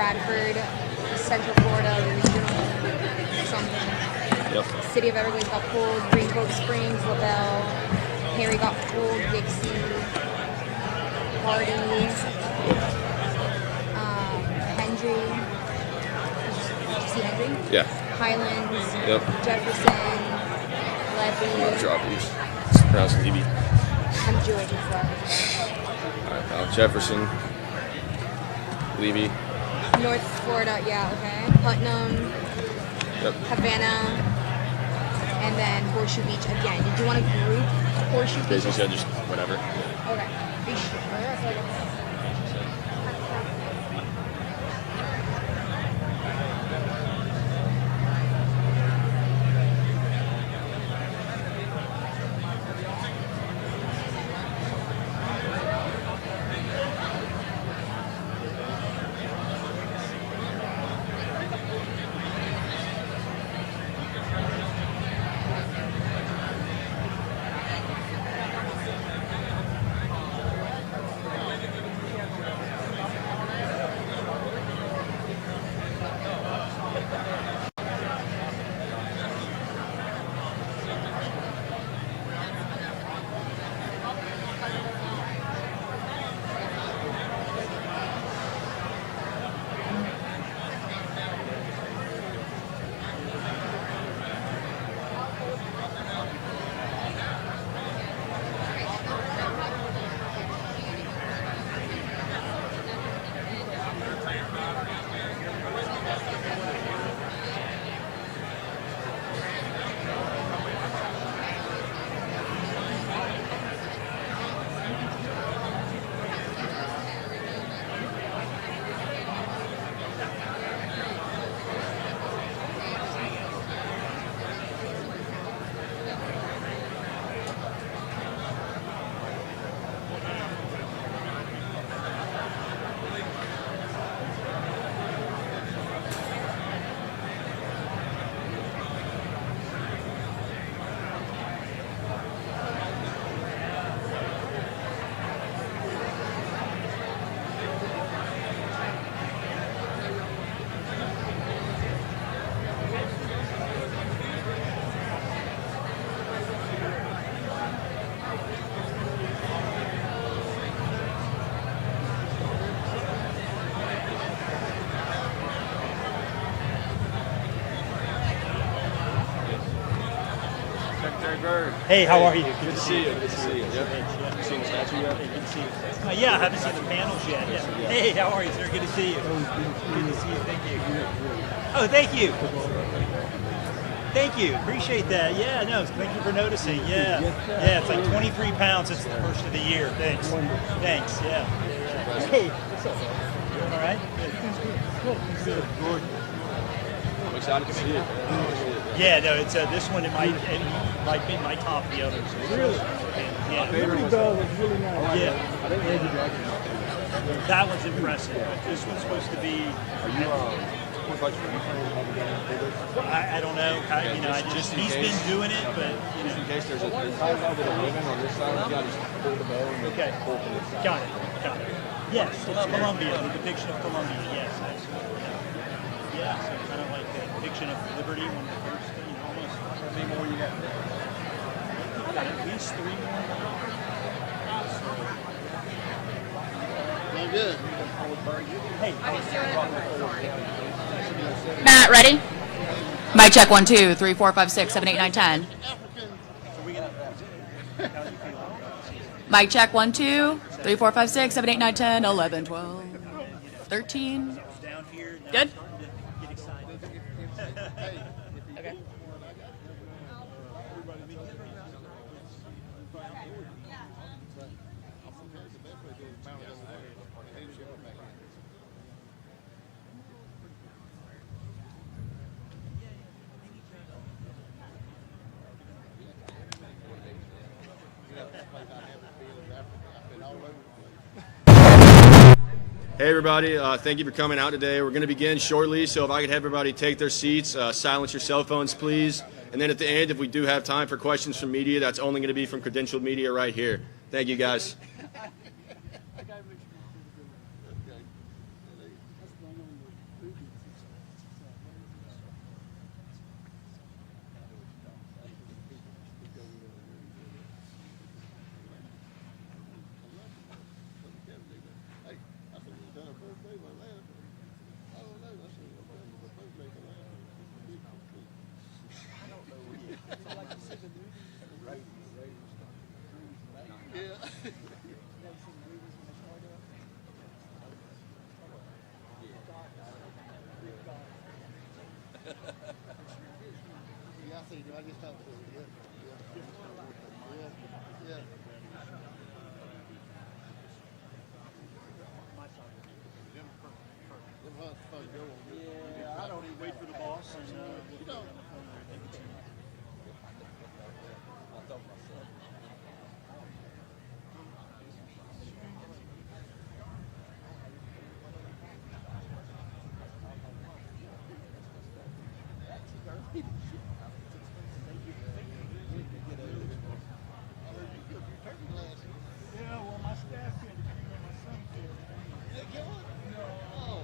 Bradford, Central Florida, regional something. Yep. City of Everglades got pulled. Green Cove Springs, LaBelle. Perry got pulled. Dixie. Hardy. Hendry. Did you see Hendry? Yeah. Highlands. Yep. Jefferson. Levy. Drop these. It's pronounced Levy. I'm Jewish, so. Alright, pal. Jefferson. Levy. North Florida, yeah, okay. Putnam. Yep. Havana. And then Horseshoe Beach again. Did you want to group Horseshoe Beach? Basically said just whatever. Okay. Are you sure? Hey, how are you? Good to see you. Good to see you. Yep. Thanks, You seen the statue yet? Hey, good to see you. Yeah, I haven't seen the panels yet. Yeah. Hey, how are you, sir? Good to see you. Good to see you. Thank you. Oh, thank you. Thank you. Appreciate that. Yeah, no, thank you for noticing. Yeah. Yeah, it's like 23 pounds. It's the first of the year. Thanks. Thanks. Yeah. Hey, what's up? Doing all right? Good. Good. I'm excited to see it. Yeah, no, it's this one. It might top the others. Really? Yeah. Pretty dog was really nice. Yeah. That one's impressive. This one's supposed to be. Are you I don't know. He's been doing it, but just in case there's a women on this side, you gotta just pull the bow and okay. pull from this side. Got it. Yes, it's Columbia. The depiction of Columbia. Yes, absolutely. Yeah, so kind of like the depiction of liberty, one of the first, almost. How many more you got? I got at least 3 more. Not good. Hey, Matt, ready? Mic check 1, 2, 3, 4, 5, 6, 7, 8, 9, 10. Mic check 1, 2, 3, 4, 5, 6, 7, 8, 9, 10, 11, 12, 13. Good? Okay. Hey everybody, thank you for coming out today. We're going to begin shortly, so if I could have everybody take their seats, silence your cell phones please, and then at the end, if we do have time for questions from media, that's only going to be from credentialed media right here. Thank you guys. I just talked to her. Yeah. Them hunts supposed to go on. Yeah, I don't even wait for the boss. And, You know, yeah, well, my staff can't, my son can't. you know,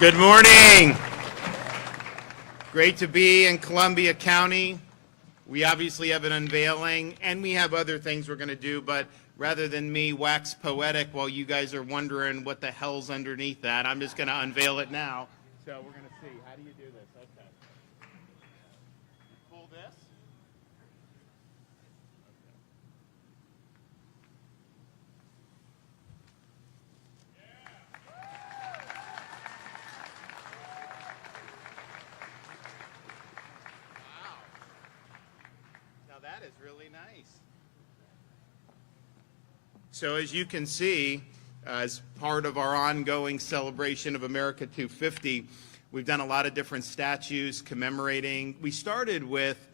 Good morning. Great to be in Columbia County. We obviously have an unveiling, and we have other things we're going to do, but rather than me wax poetic while you guys are wondering what the hell's underneath that, I'm just going to unveil it now. So we're going to see. How do you do this? Okay. Pull this. Now that is really nice. So as you can see, as part of our ongoing celebration of America 250, we've done a lot of different statues commemorating. We started with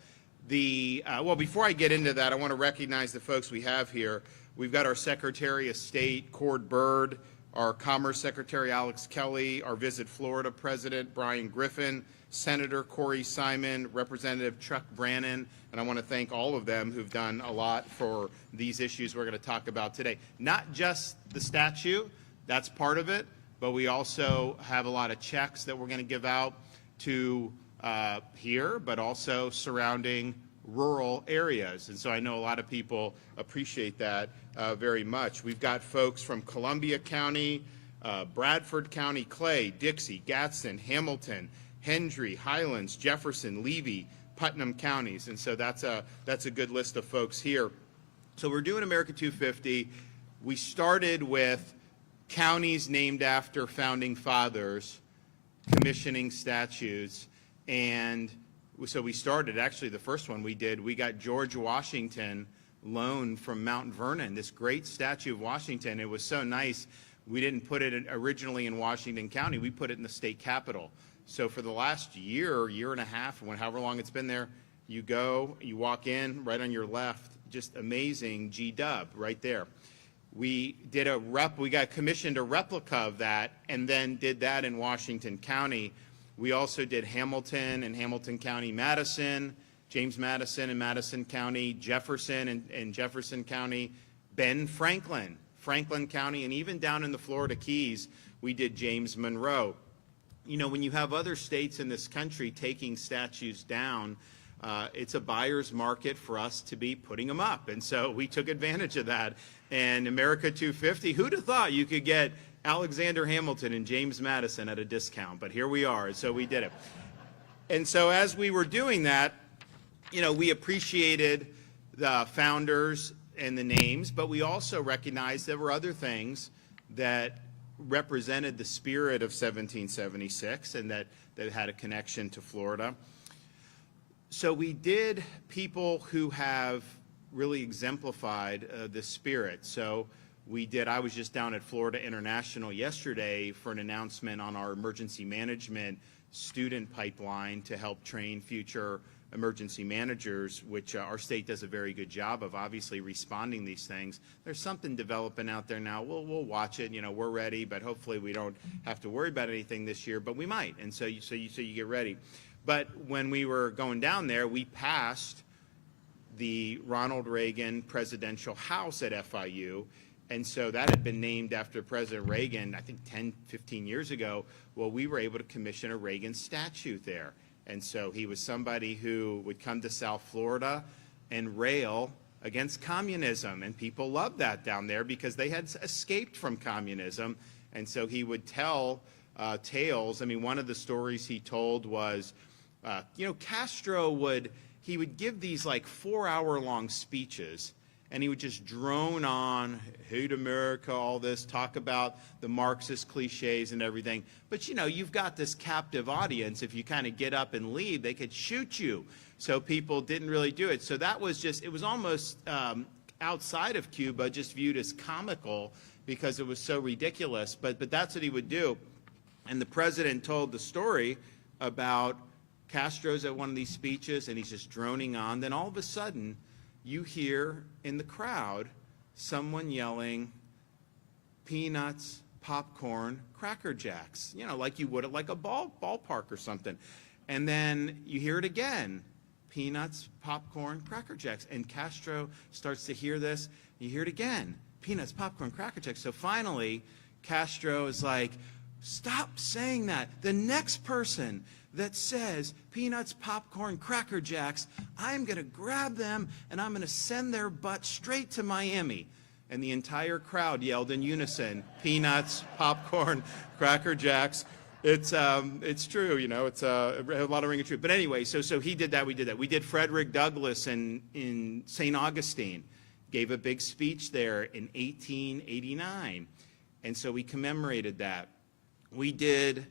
the, well, before I get into that, I want to recognize the folks we have here. We've got our Secretary of State, Cord Byrd, our Commerce Secretary, Alex Kelly, our Visit Florida President, Brian Griffin, Senator Corey Simon, Representative Chuck Brannon, and I want to thank all of them who've done a lot for these issues we're going to talk about today. Not just the statue, that's part of it, but we also have a lot of checks that we're going to give out to here, but also surrounding rural areas. And so I know a lot of people appreciate that very much. We've got folks from Columbia County, Bradford County, Clay, Dixie, Gadsden, Hamilton, Hendry, Highlands, Jefferson, Levy, Putnam counties, and so that's a good list of folks here. So we're doing America 250. We started with counties named after founding fathers commissioning statues, and so we started, actually the first one we did, we got George Washington loaned from Mount Vernon, this great statue of Washington. It was so nice, we didn't put it originally in Washington County, we put it in the state capitol. So for the last year and a half, however long it's been there, you go, you walk in, right on your left, just amazing G-dub right there. We got commissioned a replica of that and then did that in Washington County. We also did Hamilton and Hamilton County, Madison, James Madison and Madison County, Jefferson and Jefferson County, Ben Franklin, Franklin County, and even down in the Florida Keys, we did James Monroe. You know, when you have other states in this country taking statues down, it's a buyer's market for us to be putting them up. And so we took advantage of that. And America 250, who'd have thought you could get Alexander Hamilton and James Madison at a discount? But here we are, so we did it. And so as we were doing that, you know, we appreciated the founders and the names, but we also recognized there were other things that represented the spirit of 1776 and that had a connection to Florida. So we did people who have really exemplified the spirit. So I was just down at Florida International yesterday for an announcement on our emergency management student pipeline to help train future emergency managers, which our state does a very good job of obviously responding these things. There's something developing out there now. We'll watch it. You know, we're ready, but hopefully we don't have to worry about anything this year, but we might. And so you get ready. But when we were going down there, we passed the Ronald Reagan Presidential House at FIU, and so that had been named after President Reagan, I think 10, 15 years ago. Well, we were able to commission a Reagan statue there. And so he was somebody who would come to South Florida and rail against communism, and people loved that down there because they had escaped from communism. And so he would tell tales. I mean, one of the stories he told was, you know, Castro would give these like 4-hour-long speeches, and he would just drone on, hate America, all this, talk about the Marxist cliches and everything. But, you know, you've got this captive audience. If you kind of get up and leave, they could shoot you. So people didn't really do it. So that was just, it was almost outside of Cuba, just viewed as comical because it was so ridiculous. But that's what he would do. And the president told the story about Castro's at one of these speeches, and he's just droning on. Then all of a sudden, you hear in the crowd someone yelling, peanuts, popcorn, Cracker Jacks, you know, like you would at like a ballpark or something. And then you hear it again, peanuts, popcorn, Cracker Jacks. And Castro starts to hear this. You hear it again, peanuts, popcorn, Cracker Jacks. So finally, Castro is like, Stop saying that. The next person that says peanuts, popcorn, Cracker Jacks, I'm going to grab them and I'm going to send their butt straight to Miami. And the entire crowd yelled in unison, peanuts, popcorn, Cracker Jacks. It's true, you know, it's a lot of ring of truth. But anyway, so he did that, we did that. We did Frederick Douglass in St. Augustine, gave a big speech there in 1889. And so we commemorated that. We did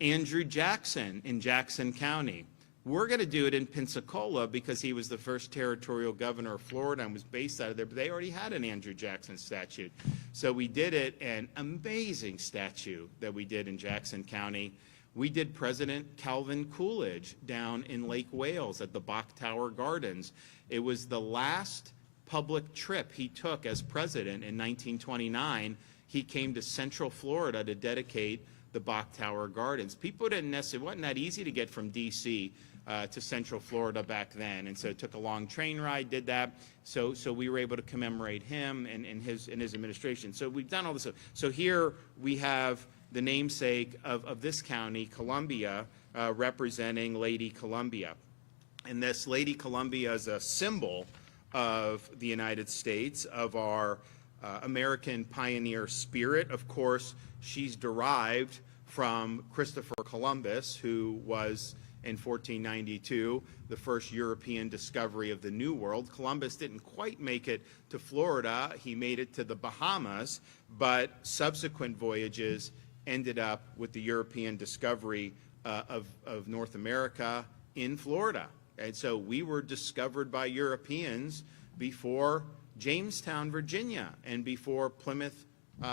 Andrew Jackson in Jackson County. We're going to do it in Pensacola because he was the first territorial governor of Florida and was based out of there, but they already had an Andrew Jackson statue. So we did it, an amazing statue that we did in Jackson County. We did President Calvin Coolidge down in Lake Wales at the Bok Tower Gardens. It was the last public trip he took as president in 1929. He came to Central Florida to dedicate the Bok Tower Gardens. People didn't necessarily, it wasn't that easy to get from D.C. To Central Florida back then, and so it took a long train ride, did that. So we were able to commemorate him and his administration. So we've done all this stuff. So here we have the namesake of this county, Columbia, representing Lady Columbia. And this Lady Columbia is a symbol of the United States, of our American pioneer spirit. Of course, she's derived from Christopher Columbus, who was in 1492, the first European discovery of the New World. Columbus didn't quite make it to Florida. He made it to the Bahamas, but subsequent voyages ended up with the European discovery of North America in Florida. And so we were discovered by Europeans before Jamestown, Virginia, and before Plymouth,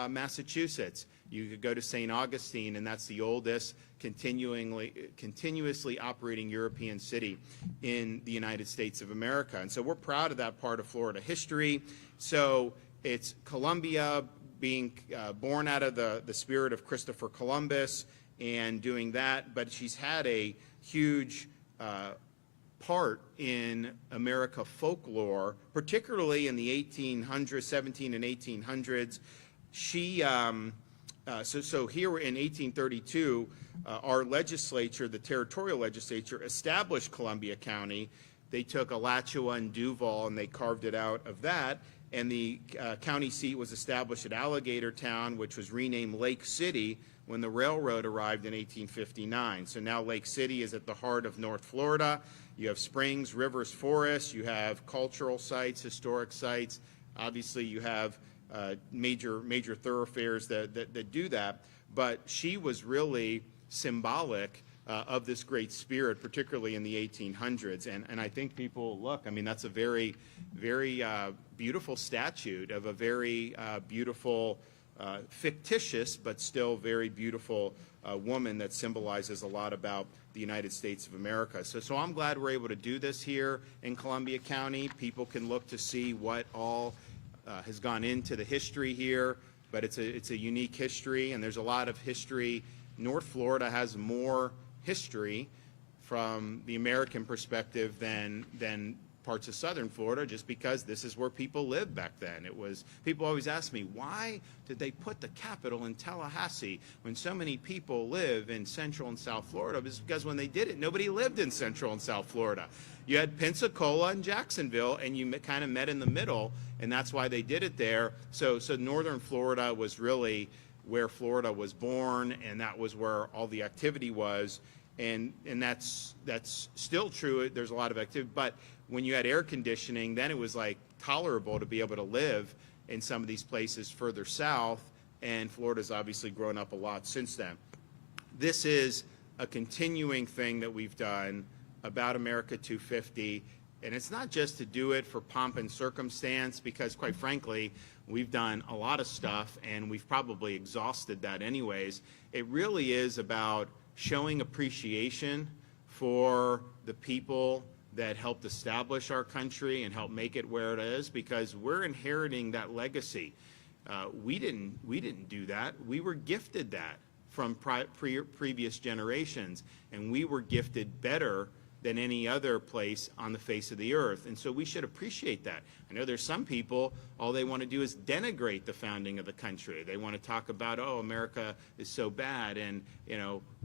Massachusetts. You could go to St. Augustine, and that's the oldest continuously operating European city in the United States of America. And so we're proud of that part of Florida history. So it's Columbia being born out of the spirit of Christopher Columbus and doing that, but she's had a huge part in America folklore, particularly in the 1800s, 17 and 1800s. She, so here in 1832, our legislature, the territorial legislature, established Columbia County. They took Alachua and Duval and they carved it out of that, and the county seat was established at Alligator Town, which was renamed Lake City when the railroad arrived in 1859. So now Lake City is at the heart of North Florida. You have springs, rivers, forests. You have cultural sites, historic sites. Obviously, you have major thoroughfares that do that. But she was really symbolic of this great spirit, particularly in the 1800s. And I think people look, I mean, that's a very, very beautiful statue of a very beautiful, fictitious, but still very beautiful woman that symbolizes a lot about the United States of America. So I'm glad we're able to do this here in Columbia County. People can look to see what all has gone into the history here, but it's a unique history, and there's a lot of history. North Florida has more history from the American perspective than parts of southern Florida, just because this is where people lived back then. It was, people always ask me, why did they put the capital in Tallahassee when so many people live in Central and South Florida? It's because when they did it, nobody lived in Central and South Florida. You had Pensacola and Jacksonville, and you kind of met in the middle, and that's why they did it there. So northern Florida was really where Florida was born, and that was where all the activity was, and that's still true. There's a lot of activity, but when you had air conditioning, then it was like tolerable to be able to live in some of these places further south, and Florida's obviously grown up a lot since then. This is a continuing thing that we've done about America 250, and it's not just to do it for pomp and circumstance, because quite frankly, we've done a lot of stuff and we've probably exhausted that anyways. It really is about showing appreciation for the people that helped establish our country and help make it where it is, because we're inheriting that legacy. We didn't do that. We were gifted that from previous generations, and we were gifted better than any other place on the face of the earth. And so we should appreciate that. I know there's some people, all they want to do is denigrate the founding of the country. They want to talk about, oh, America is so bad, and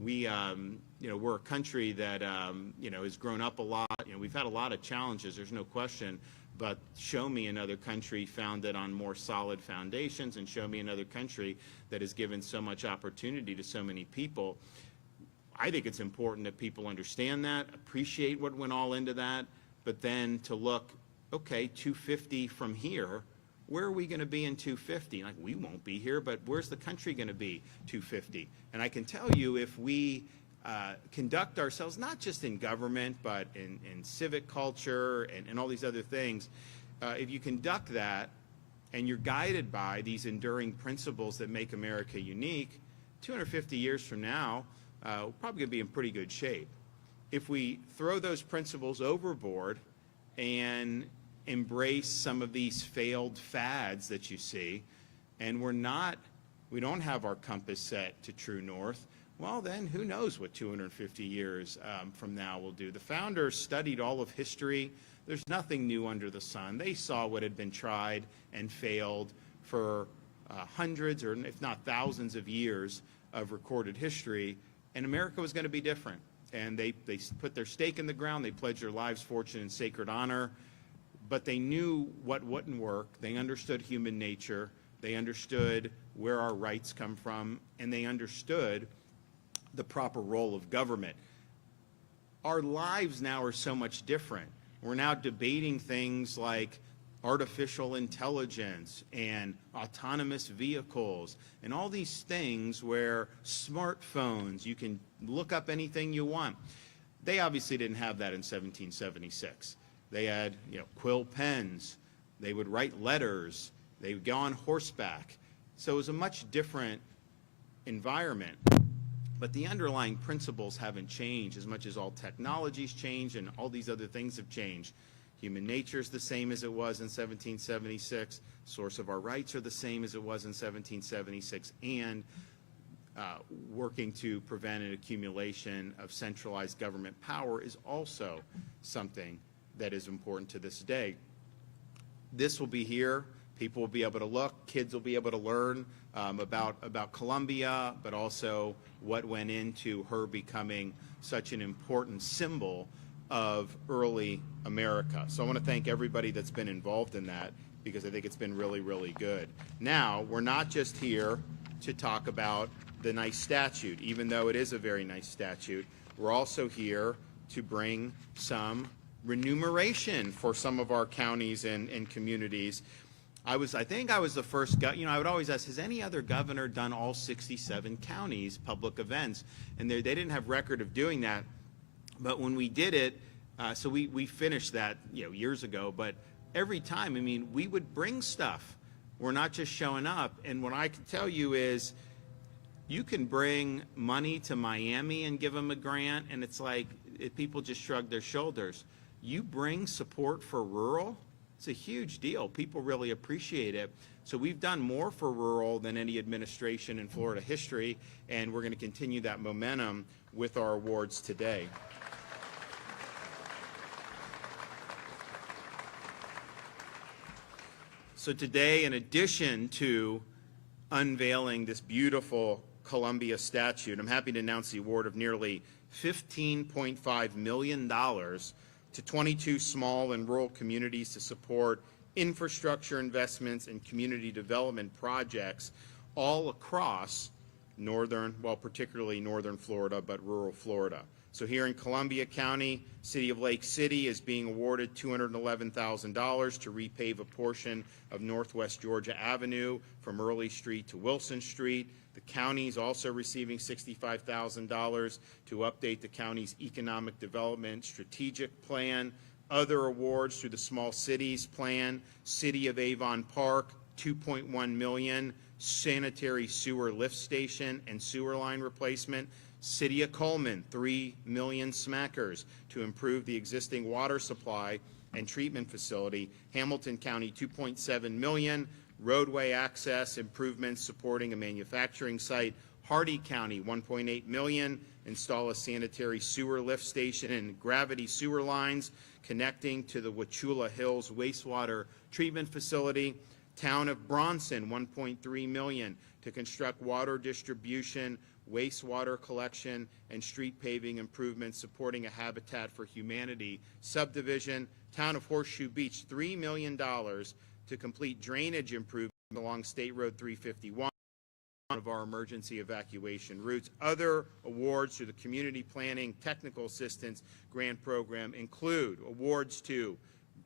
we're a country that has grown up a lot. We've had a lot of challenges, there's no question, but show me another country founded on more solid foundations, and show me another country that has given so much opportunity to so many people. I think it's important that people understand that, appreciate what went all into that, but then to look, okay, 250 from here, where are we going to be in 250? Like, we won't be here, but where's the country going to be 250? And I can tell you, if we conduct ourselves, not just in government, but in civic culture and all these other things, if you conduct that and you're guided by these enduring principles that make America unique, 250 years from now, we're probably going to be in pretty good shape. If we throw those principles overboard and embrace some of these failed fads that you see, and we don't have our compass set to true north, well, then who knows what 250 years from now will do. The founders studied all of history. There's nothing new under the sun. They saw what had been tried and failed for hundreds, or if not thousands of years of recorded history, and America was going to be different. And they put their stake in the ground. They pledged their lives, fortune, and sacred honor. But they knew what wouldn't work. They understood human nature. They understood where our rights come from. And they understood the proper role of government. Our lives now are so much different. We're now debating things like artificial intelligence and autonomous vehicles and all these things where smartphones, you can look up anything you want. They obviously didn't have that in 1776. They had, quill pens. They would write letters. They would go on horseback. So it was a much different environment. But the underlying principles haven't changed as much as all technologies change and all these other things have changed. Human nature is the same as it was in 1776. Source of our rights are the same as it was in 1776. And working to prevent an accumulation of centralized government power is also something that is important to this day. This will be here. People will be able to look. Kids will be able to learn about Columbia, but also what went into her becoming such an important symbol of early America. So I want to thank everybody that's been involved in that, because I think it's been really, really good. Now, we're not just here to talk about the nice statute, even though it is a very nice statute. We're also here to bring some remuneration for some of our counties and communities. I think I was the first, I would always ask, has any other governor done all 67 counties public events? And they didn't have record of doing that. But when we did it, so we finished that years ago, but every time, we would bring stuff. We're not just showing up. And what I can tell you is, you can bring money to Miami and give them a grant, and it's like people just shrug their shoulders. You bring support for rural, it's a huge deal. People really appreciate it. So we've done more for rural than any administration in Florida history, and we're going to continue that momentum with our awards today. So today, in addition to unveiling this beautiful Columbia statute, I'm happy to announce the award of nearly $15.5 million to 22 small and rural communities to support infrastructure investments and community development projects all across particularly northern Florida, but rural Florida. So here in Columbia County, City of Lake City is being awarded $211,000 to repave a portion of Northwest Georgia Avenue from Early Street to Wilson Street. The county is also receiving $65,000 to update the county's economic development strategic plan. Other awards through the Small Cities Plan, City of Avon Park, $2.1 million, sanitary sewer lift station and sewer line replacement. City of Coleman, $3 million smackers to improve the existing water supply and treatment facility. Hamilton County, $2.7 million, roadway access improvements supporting a manufacturing site. Hardy County, $1.8 million, install a sanitary sewer lift station and gravity sewer lines connecting to the Wauchula Hills wastewater treatment facility. Town of Bronson, $1.3 million to construct water distribution, wastewater collection, and street paving improvements supporting a Habitat for Humanity subdivision. Town of Horseshoe Beach, $3 million to complete drainage improvements along State Road 351, one of our emergency evacuation routes. Other awards to the Community Planning Technical Assistance Grant Program include awards to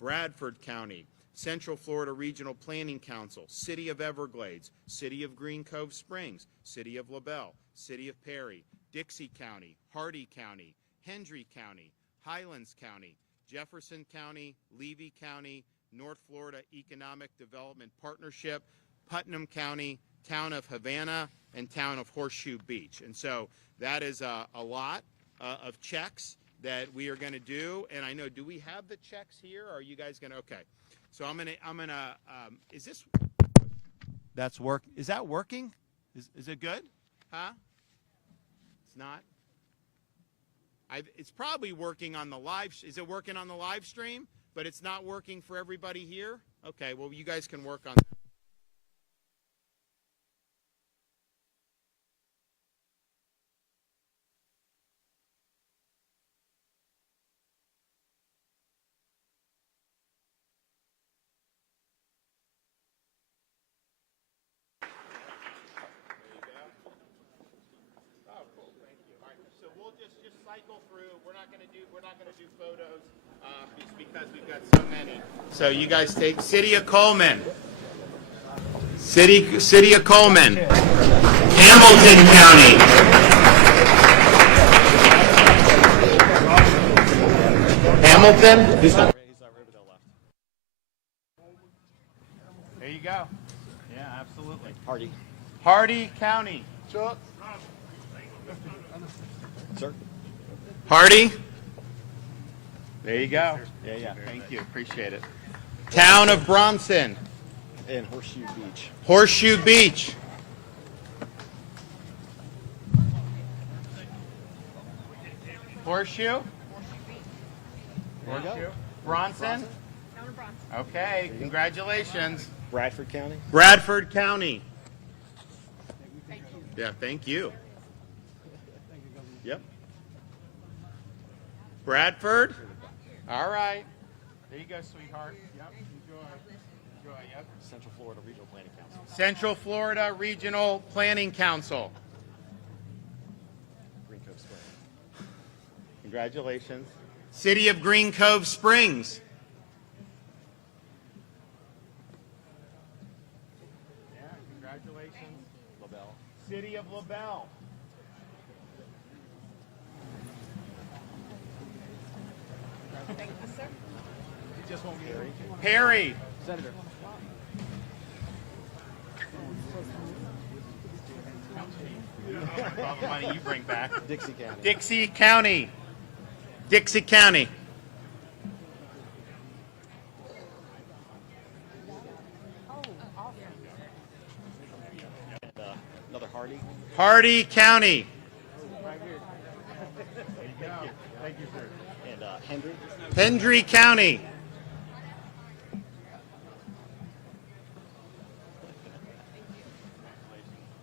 Bradford County, Central Florida Regional Planning Council, City of Everglades, City of Green Cove Springs, City of LaBelle, City of Perry, Dixie County, Hardee County, Hendry County, Highlands County, Jefferson County, Levy County, North Florida Economic Development Partnership, Putnam County, Town of Havana, and Town of Horseshoe Beach. And so that is a lot of checks that we are going to do. And I know, do we have the checks here? Or are you guys going to? Okay. So I'm gonna. Is this? That's work. Is that working? Is it good? Huh? It's not. It's probably working on the live. Is it working on the live stream? But it's not working for everybody here. Okay. Well, you guys can work on that. Cycle through. We're not going to do photos just because we've got so many. So you guys take City of Coleman. City of Coleman. Hamilton County. Hamilton. There you go. Yeah, absolutely. Hardee County. Chuck. Sir. Hardee? There you go. Yeah. Thank you. Appreciate it. Town of Bronson. And Horseshoe Beach. Horseshoe Beach. Horseshoe? Horseshoe. Bronson? Town of Bronson. Okay. Congratulations. Bradford County. Bradford County. Yeah, thank you. Yep. Bradford? All right. There you go, sweetheart. Yep. Enjoy. Yep. Central Florida Regional Planning Council. Central Florida Regional Planning Council. Green Cove Springs. Congratulations. City of Green Cove Springs. Yeah, congratulations. LaBelle. City of LaBelle. Thank you, sir. Perry. Senator. All the money you bring back. Dixie County. Dixie County. Dixie County. And, another Hardee. Hardee County. Thank you, sir. And Hendry. Hendry County.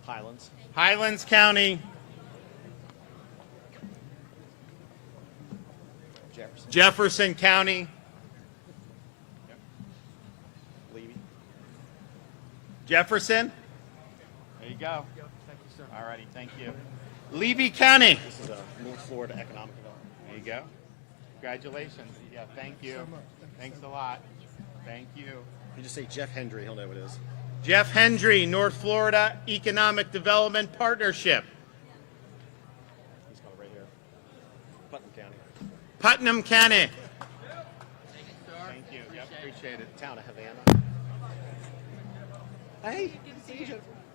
Highlands. Highlands County. Jefferson. Jefferson County. Levy. Jefferson. There you go. Thank you, sir. All righty, thank you. Levy County. This is North Florida Economic Development. There you go. Congratulations. Yeah, thank you. Thanks a lot. Thank you. You just say Jeff Hendry, he'll know what it is. Jeff Hendry, North Florida Economic Development Partnership. He's going right here. Putnam County. Putnam County. Thank you. Yep, appreciate it. Town of Havana. Hey.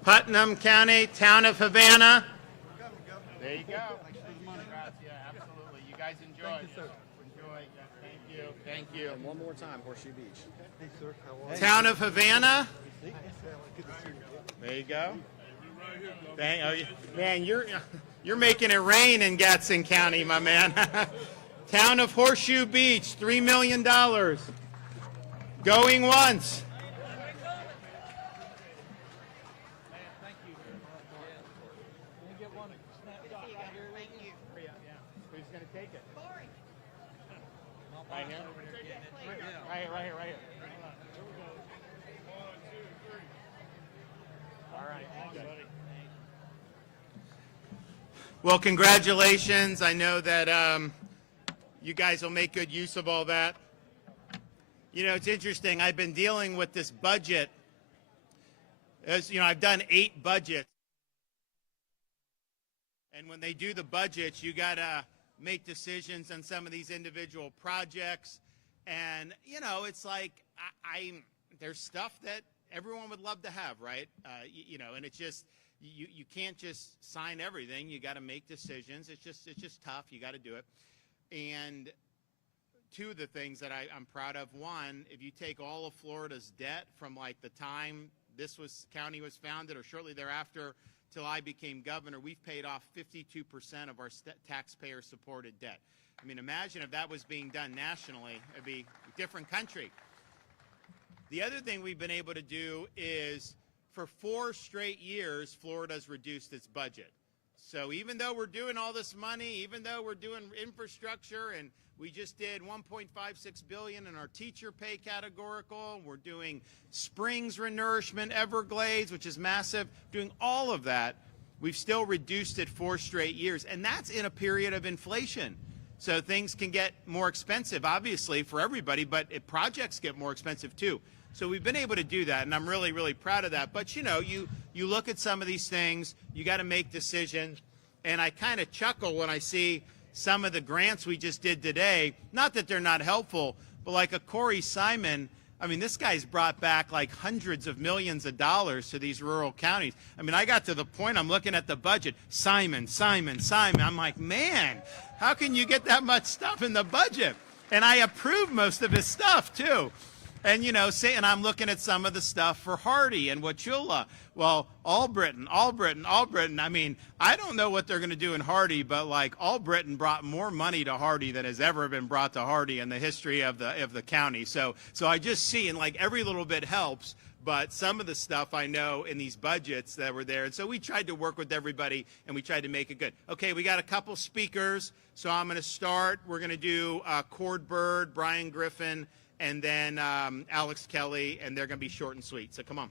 Putnam County, Town of Havana. There you go. Yeah, absolutely. You guys enjoy. Thank you, sir. Enjoy. Thank you. Thank you. And one more time, Horseshoe Beach. Hey, sir. How are you? Town of Havana. There you go. Man, you're You're making it rain in Gadsden County, my man. Town of Horseshoe Beach, $3 million. Going once. Who's going to take it? Right here? Right here. All right. Well, congratulations. I know that you guys will make good use of all that. You know, it's interesting. I've been dealing with this budget. As you know, I've done 8 budgets. And when they do the budgets, you got to make decisions on some of these individual projects. And, you know, it's like there's stuff that everyone would love to have, right? You know, and it's just, you can't just sign everything. You got to make decisions. It's just tough. You got to do it. And 2 of the things that I'm proud of, one, if you take all of Florida's debt from like the time this county was founded or shortly thereafter till I became governor, we've paid off 52% of our taxpayer-supported debt. I mean, imagine if that was being done nationally. It'd be a different country. The other thing we've been able to do is for 4 straight years, Florida's reduced its budget. So even though we're doing all this money, even though we're doing infrastructure, and we just did $1.56 billion in our teacher pay categorical, we're doing Springs Renourishment, Everglades, which is massive, doing all of that, we've still reduced it 4 straight years, and that's in a period of inflation. So things can get more expensive, obviously, for everybody, but projects get more expensive too. So we've been able to do that, and I'm really, really proud of that. But, you know, you look at some of these things, you got to make decisions, and I kind of chuckle when I see some of the grants we just did today. Not that they're not helpful, but like a Corey Simon, I mean, this guy's brought back like hundreds of millions of dollars to these rural counties. I mean, I got to the point, I'm looking at the budget, Simon. I'm like, man, how can you get that much stuff in the budget? And I approve most of his stuff, too. And, you know, and I'm looking at some of the stuff for Hardy and Wauchula. Well, Albritton. I mean, I don't know what they're going to do in Hardy, but like Albritton brought more money to Hardy than has ever been brought to Hardy in the history of the county. So I just see, and like every little bit helps, but some of the stuff I know in these budgets that were there. And so we tried to work with everybody, and we tried to make it good. Okay, we got a couple speakers, so I'm going to start. We're going to do Cord Bird, Brian Griffin, and then Alex Kelly, and they're going to be short and sweet. So come on.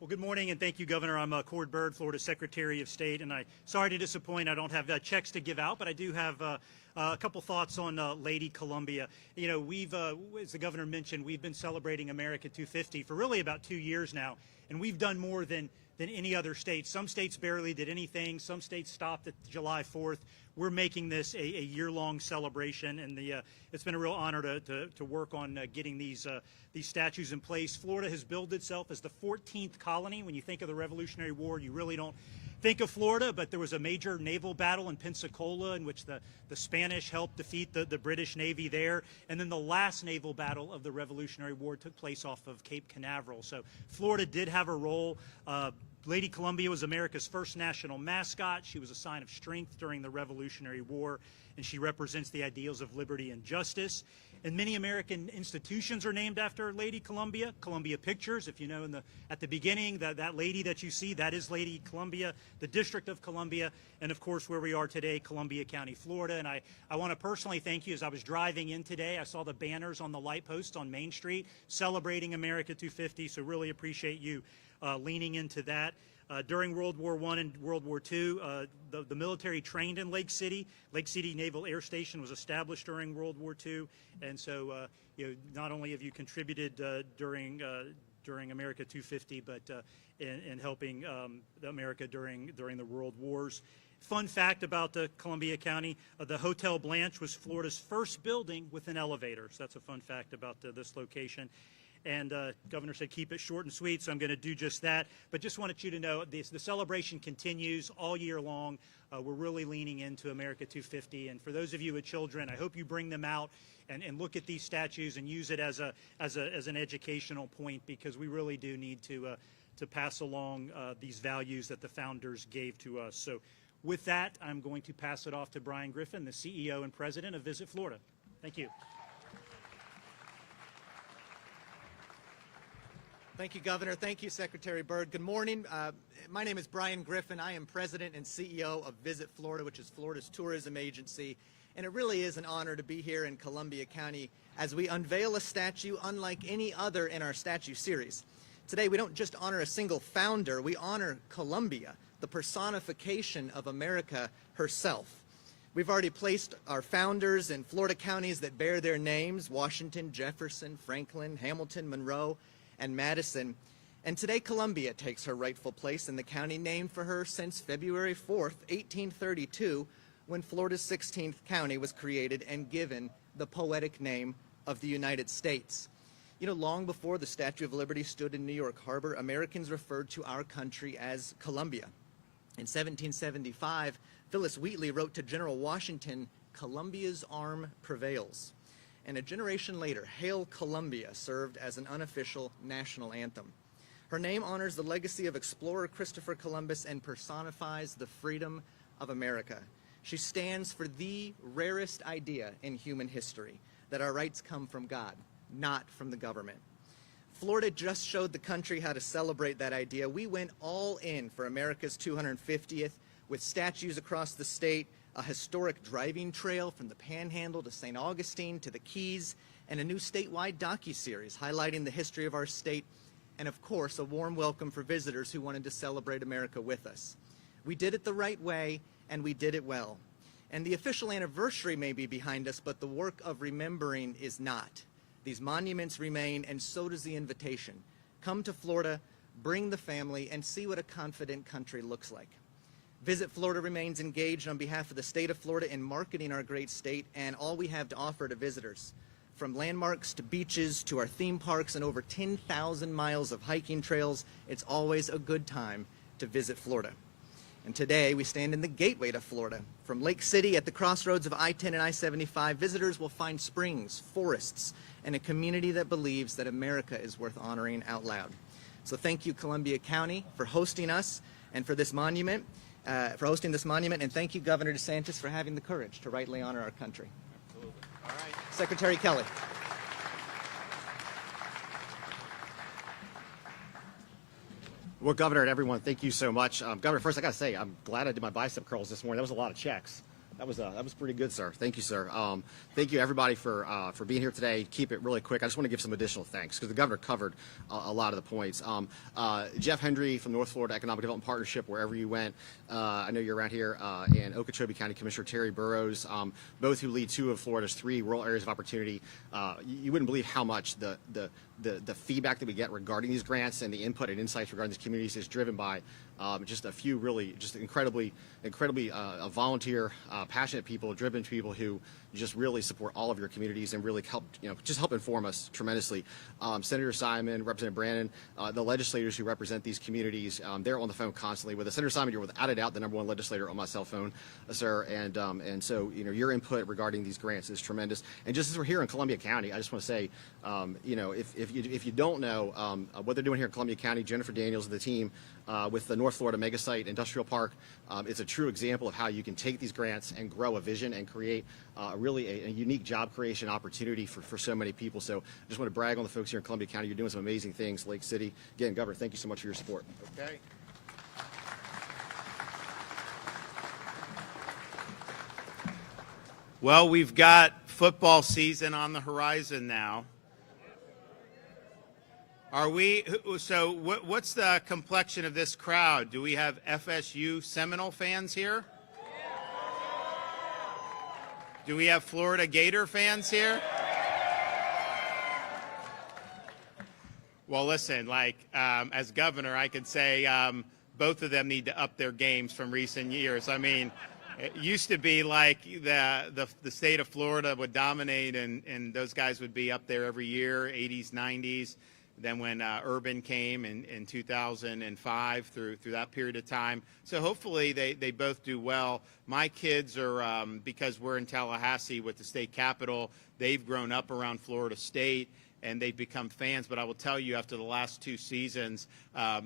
Well, good morning, and thank you, Governor. I'm Cord Bird, Florida Secretary of State, and sorry to disappoint. I don't have checks to give out, but I do have a couple thoughts on Lady Columbia. You know, we've, as the Governor mentioned, we've been celebrating America 250 for really about 2 years now, and we've done more than any other state. Some states barely did anything. Some states stopped at July 4th. We're making this a year-long celebration, and it's been a real honor to work on getting these statues in place. Florida has billed itself as the 14th colony. When you think of the Revolutionary War, you really don't think of Florida, but there was a major naval battle in Pensacola in which the Spanish helped defeat the British Navy there, and then the last naval battle of the Revolutionary War took place off of Cape Canaveral. So Florida did have a role. Lady Columbia was America's first national mascot. She was a sign of strength during the Revolutionary War, and she represents the ideals of liberty and justice. And many American institutions are named after Lady Columbia. Columbia Pictures, if you know at the beginning, that lady that you see, that is Lady Columbia, the District of Columbia, and of course where we are today, Columbia County, Florida. And I want to personally thank you. As I was driving in today, I saw the banners on the light posts on Main Street celebrating America 250, so really appreciate you leaning into that. During World War I and World War II, the military trained in Lake City. Lake City Naval Air Station was established during World War II, and so you know, not only have you contributed during America 250, but in helping America during the World Wars. Fun fact about Columbia County, the Hotel Blanche was Florida's first building with an elevator. So that's a fun fact about this location. And Governor said keep it short and sweet, so I'm going to do just that. But just wanted you to know the celebration continues all year long. We're really leaning into America 250. And for those of you with children, I hope you bring them out and look at these statues and use it as an educational point, because we really do need to to pass along these values that the founders gave to us. So with that, I'm going to pass it off to Brian Griffin, the CEO and president of Visit Florida. Thank you. Thank you, Governor. Thank you, Secretary Byrd. Good morning. My name is Brian Griffin. I am President and CEO of Visit Florida, which is Florida's tourism agency. And it really is an honor to be here in Columbia County as we unveil a statue unlike any other in our statue series. Today, we don't just honor a single founder, we honor Columbia, the personification of America herself. We've already placed our founders in Florida counties that bear their names: Washington, Jefferson, Franklin, Hamilton, Monroe, and Madison. And today Columbia takes her rightful place in the county named for her since February 4th, 1832, when Florida's 16th county was created and given the poetic name of the United States. You know, long before the Statue of Liberty stood in New York Harbor, Americans referred to our country as Columbia. In 1775, Phyllis Wheatley wrote to General Washington, "Columbia's arm prevails." And a generation later, "Hail Columbia" served as an unofficial national anthem. Her name honors the legacy of explorer Christopher Columbus and personifies the freedom of America. She stands for the rarest idea in human history, that our rights come from God, not from the government. Florida just showed the country how to celebrate that idea. We went all in for America's 250th with statues across the state, a historic driving trail from the Panhandle to St. Augustine to the Keys, and a new statewide docuseries highlighting the history of our state, and of course, a warm welcome for visitors who wanted to celebrate America with us. We did it the right way, and we did it well. And the official anniversary may be behind us, but the work of remembering is not. These monuments remain, and so does the invitation. Come to Florida, bring the family, and see what a confident country looks like. Visit Florida remains engaged on behalf of the state of Florida in marketing our great state and all we have to offer to visitors. From landmarks to beaches to our theme parks and over 10,000 miles of hiking trails, it's always a good time to visit Florida. And today we stand in the gateway to Florida. From Lake City at the crossroads of I-10 and I-75, visitors will find springs, forests, and a community that believes that America is worth honoring out loud. So thank you, Columbia County, for hosting us and for this monument. And thank you, Governor DeSantis, for having the courage to rightly honor our country. Absolutely. All right. Secretary Kelly. Well, Governor and everyone, thank you so much. Governor, first I got to say, I'm glad I did my bicep curls this morning. That was a lot of checks. That was pretty good, sir. Thank you, sir. Thank you, everybody, for being here today. Keep it really quick. I just want to give some additional thanks because the governor covered a lot of the points. Jeff Hendry from North Florida Economic Development Partnership, wherever you went, I know you're around here, and Okeechobee County Commissioner Terry Burrows, both who lead two of Florida's 3 rural areas of opportunity. You wouldn't believe how much the feedback that we get regarding these grants and the input and insights regarding these communities is driven by just a few really just incredibly volunteer, passionate people, driven people who just really support all of your communities and really help, help inform us tremendously. Senator Simon, Representative Brannon, the legislators who represent these communities, they're on the phone constantly with us. Senator Simon, you're without a doubt the #1 legislator on my cell phone, sir, and so your input regarding these grants is tremendous. And just as we're here in Columbia County, I just want to say, if you don't know what they're doing here in Columbia County, Jennifer Daniels and the team with the North Florida Mega Site Industrial Park, it's a true example of how you can take these grants and grow a vision and create really a unique job creation opportunity for so many people. So I just want to brag on the folks here in Columbia County. You're doing some amazing things. Lake City, again, Governor, thank you so much for your support. Okay. Well, we've got football season on the horizon now. So what's the complexion of this crowd? Do we have FSU Seminole fans here? Do we have Florida Gator fans here? Well, listen, as governor, I could say both of them need to up their games from recent years. I mean, it used to be like the state of Florida would dominate and those guys would be up there every year, 80s, 90s. Then when Urban came in 2005 through that period of time. So hopefully they both do well. My kids are, because we're in Tallahassee with the state capitol, they've grown up around Florida State. and they've become fans. But I will tell you, after the last 2 seasons,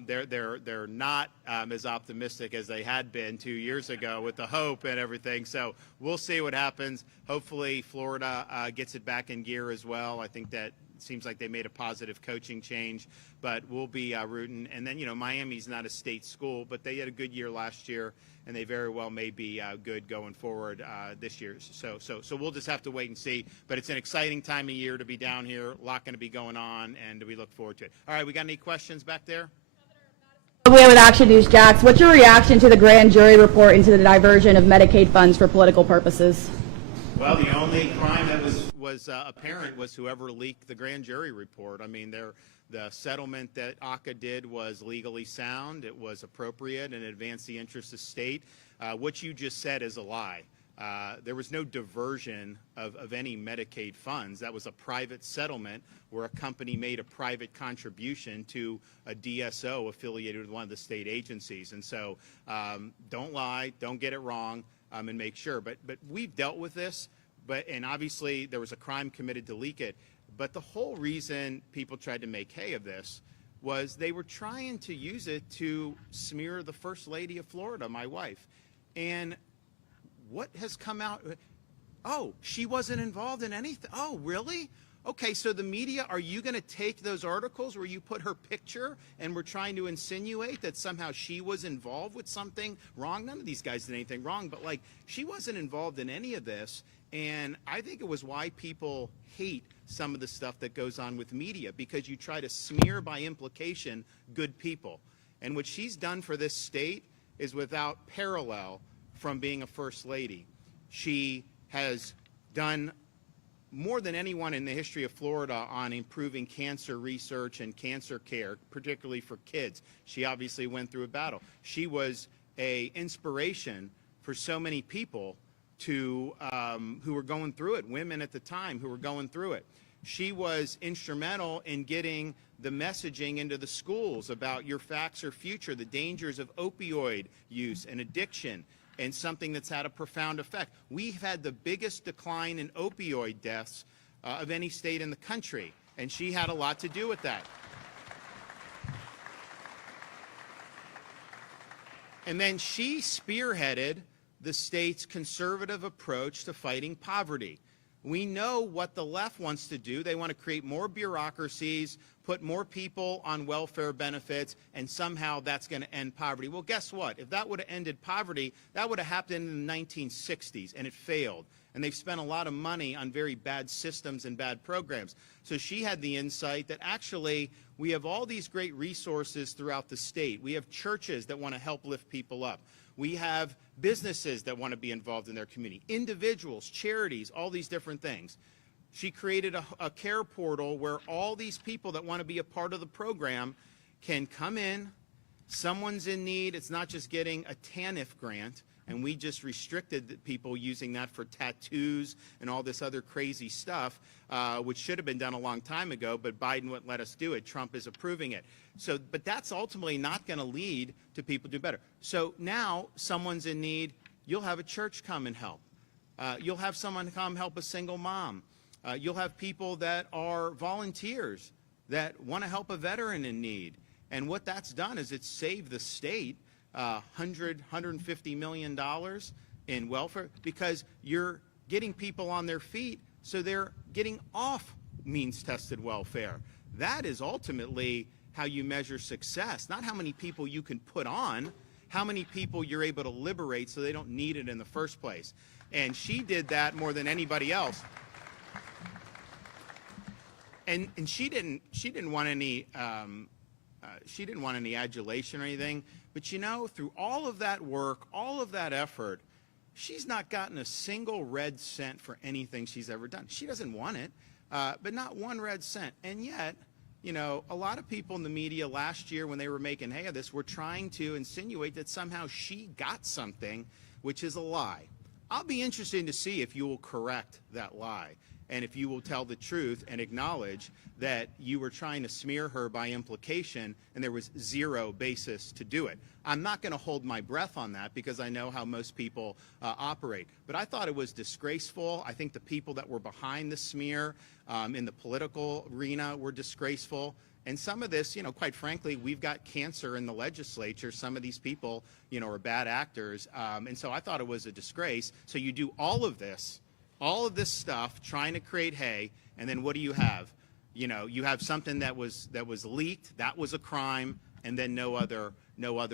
they're not as optimistic as they had been 2 years ago with the hope and everything. So we'll see what happens. Hopefully, Florida gets it back in gear as well. I think that seems like they made a positive coaching change, but we'll be rooting. And then, Miami's not a state school, but they had a good year last year, and they very well may be good going forward this year. So we'll just have to wait and see. But it's an exciting time of year to be down here. A lot going to be going on, and we look forward to it. All right, we got any questions back there? We have with Action News, Jax. What's your reaction to the grand jury report into the diversion of Medicaid funds for political purposes? Well, the only crime that was apparent was whoever leaked the grand jury report. I mean, the settlement that ACA did was legally sound. It was appropriate and advanced the interests of state. What you just said is a lie. There was no diversion of any Medicaid funds. That was a private settlement where a company made a private contribution to a DSO affiliated with one of the state agencies. And so don't lie, don't get it wrong, and make sure. But we've dealt with this, and obviously there was a crime committed to leak it. But the whole reason people tried to make hay of this was they were trying to use it to smear the First Lady of Florida, my wife. And what has come out? Oh, she wasn't involved in anything. Oh, really? Okay, so the media, are you going to take those articles where you put her picture and we're trying to insinuate that somehow she was involved with something wrong? None of these guys did anything wrong, but she wasn't involved in any of this. And I think it was why people hate some of the stuff that goes on with media, because you try to smear by implication good people. And what she's done for this state is without parallel from being a First Lady. She has done more than anyone in the history of Florida on improving cancer research and cancer care, particularly for kids. She obviously went through a battle. She was an inspiration for so many people who were going through it, women at the time who were going through it. She was instrumental in getting the messaging into the schools about your facts or future, the dangers of opioid use and addiction, and something that's had a profound effect. We've had the biggest decline in opioid deaths of any state in the country, and she had a lot to do with that. And then she spearheaded the state's conservative approach to fighting poverty. We know what the left wants to do. They want to create more bureaucracies, put more people on welfare benefits, and somehow that's going to end poverty. Well, guess what? If that would have ended poverty, that would have happened in the 1960s, and it failed. And they've spent a lot of money on very bad systems and bad programs. So she had the insight that actually we have all these great resources throughout the state. We have churches that want to help lift people up. We have businesses that want to be involved in their community, individuals, charities, all these different things. She created a care portal where all these people that want to be a part of the program can come in. Someone's in need. It's not just getting a TANF grant, and we just restricted the people using that for tattoos and all this other crazy stuff, which should have been done a long time ago, but Biden wouldn't let us do it. Trump is approving it. So, but that's ultimately not going to lead to people do better. So now someone's in need, you'll have a church come and help. You'll have someone come help a single mom. You'll have people that are volunteers that want to help a veteran in need. And what that's done is it's saved the state $150 million in welfare, because you're getting people on their feet, so they're getting off means-tested welfare. That is ultimately how you measure success, not how many people you can put on, how many people you're able to liberate so they don't need it in the first place. And she did that more than anybody else. And she didn't want any adulation or anything. But you know, through all of that work, all of that effort, she's not gotten a single red cent for anything she's ever done. She doesn't want it, but not one red cent. And yet, you know, a lot of people in the media last year when they were making hay of this were trying to insinuate that somehow she got something, which is a lie. I'll be interested to see if you will correct that lie. and if you will tell the truth and acknowledge that you were trying to smear her by implication and there was zero basis to do it. I'm not going to hold my breath on that because I know how most people operate. But I thought it was disgraceful. I think the people that were behind the smear in the political arena were disgraceful. And some of this, quite frankly, we've got cancer in the legislature. Some of these people, are bad actors. And so I thought it was a disgrace. So you do all of this stuff trying to create hay, and then what do you have? You have something that was leaked, that was a crime, and then no other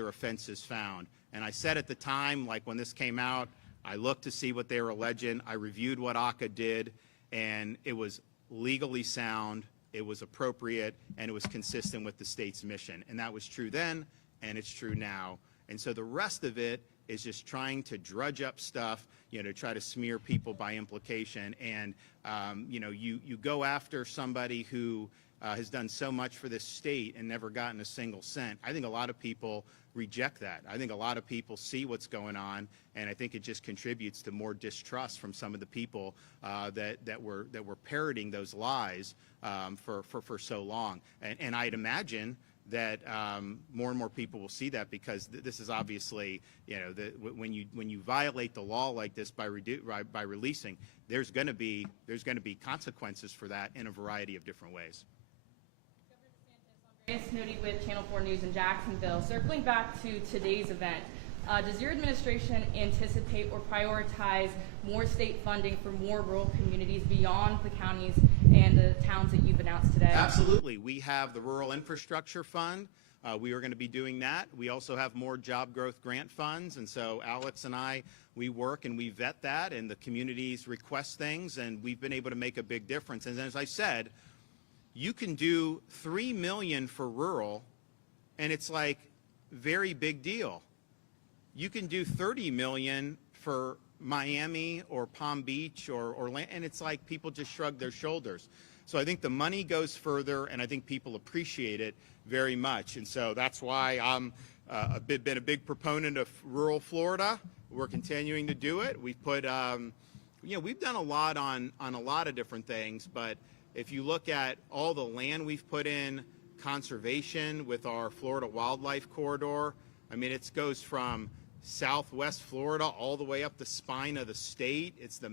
offenses found. And I said at the time, like when this came out, I looked to see what they were alleging. I reviewed what ACA did, and it was legally sound, it was appropriate, and it was consistent with the state's mission. And that was true then, and it's true now. And so the rest of it is just trying to drudge up stuff, to try to smear people by implication. And, you go after somebody who has done so much for this state and never gotten a single cent. I think a lot of people reject that. I think a lot of people see what's going on, and I think it just contributes to more distrust from some of the people that were parroting those lies for so long. And I'd imagine that more and more people will see that, because this is obviously, when you violate the law like this by releasing, there's going to be consequences for that in a variety of different ways. Snooty with Channel 4 News in Jacksonville. Circling back to today's event, does your administration anticipate or prioritize more state funding for more rural communities beyond the counties and the towns that you've announced today? Absolutely. We have the Rural Infrastructure Fund. We are going to be doing that. We also have more job growth grant funds, and so Alex and I, we work and we vet that, and the communities request things, and we've been able to make a big difference. And as I said, you can do $3 million for rural, and it's like very big deal. You can do $30 million for Miami or Palm Beach or Orlando, and it's like people just shrug their shoulders. So I think the money goes further, and I think people appreciate it very much. And so that's why I'm been a big proponent of rural Florida. We're continuing to do it. We've put, we've done a lot on a lot of different things, but if you look at all the land we've put in conservation with our Florida Wildlife Corridor, I mean, it goes from Southwest Florida all the way up the spine of the state. It's the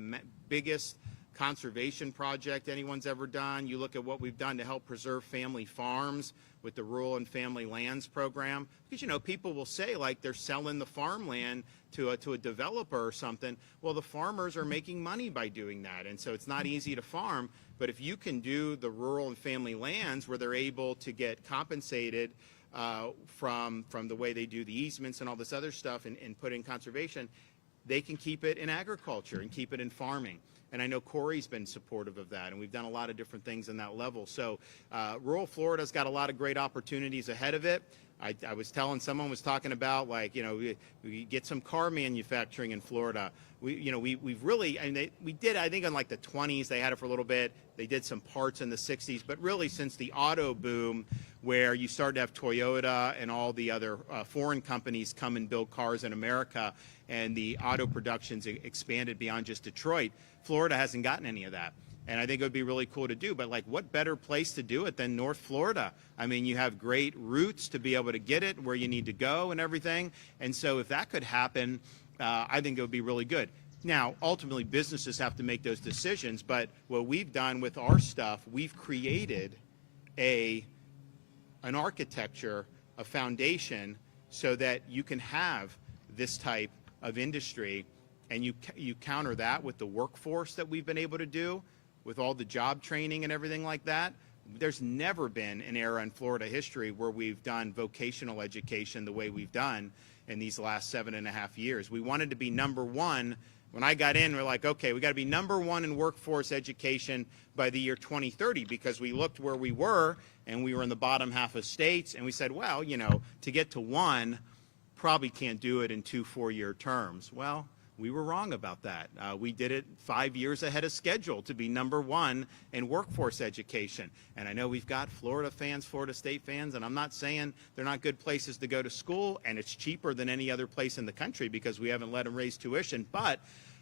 biggest conservation project anyone's ever done. You look at what we've done to help preserve family farms with the Rural and Family Lands Program. Because, people will say, like, they're selling the farmland to a developer or something. Well, the farmers are making money by doing that, and so it's not easy to farm. But if you can do the rural and family lands where they're able to get compensated from the way they do the easements and all this other stuff and put in conservation, they can keep it in agriculture and keep it in farming. And I know Corey's been supportive of that, and we've done a lot of different things in that level. So rural Florida's got a lot of great opportunities ahead of it. I was telling, someone was talking about, like, we get some car manufacturing in Florida. We've really, and we did, I think in like the 20s, they had it for a little bit. They did some parts in the 60s, but really since the auto boom, where you started to have Toyota and all the other foreign companies come and build cars in America, and the auto production's expanded beyond just Detroit, Florida hasn't gotten any of that. And I think it would be really cool to do, but like, what better place to do it than North Florida? I mean, you have great routes to be able to get it where you need to go and everything. And so if that could happen, I think it would be really good. Now, ultimately, businesses have to make those decisions, but what we've done with our stuff, we've created an architecture, a foundation, so that you can have this type of industry, and you counter that with the workforce that we've been able to do, with all the job training and everything like that. There's never been an era in Florida history where we've done vocational education the way we've done in these last 7.5 years. We wanted to be number one. When I got in, we're like, okay, we got to be number one in workforce education by the year 2030, because we looked where we were, and we were in the bottom half of states, and we said, well, to get to one, probably can't do it in 2 4-year terms. Well, we were wrong about that. We did it 5 years ahead of schedule to be number one in workforce education. And I know we've got Florida fans, Florida State fans, and I'm not saying they're not good places to go to school, and it's cheaper than any other place in the country because we haven't let them raise tuition. But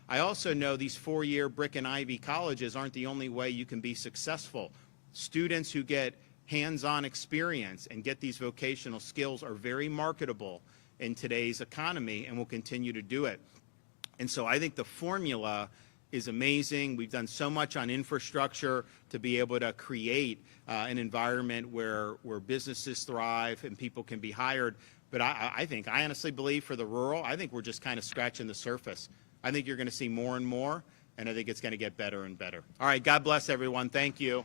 I also know these four-year brick and ivy colleges aren't the only way you can be successful. Students who get hands-on experience and get these vocational skills are very marketable in today's economy and will continue to do it. And so I think the formula is amazing. We've done so much on infrastructure to be able to create an environment where businesses thrive and people can be hired. But I honestly believe for the rural, I think we're just kind of scratching the surface. I think you're going to see more and more, and I think it's going to get better and better. All right, God bless everyone. Thank you.